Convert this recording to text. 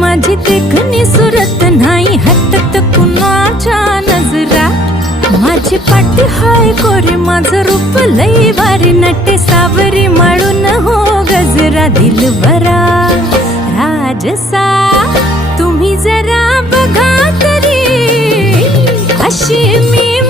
माझी देखणी सुरत नाही हटत कुणाच्या नजरा. माझी पाटी हाय कोरी माझं रूप लई भारी नटे सावरी माळून हो गजरा. दिलबरा राजसा तुम्ही जरा बघा तरी अशी मी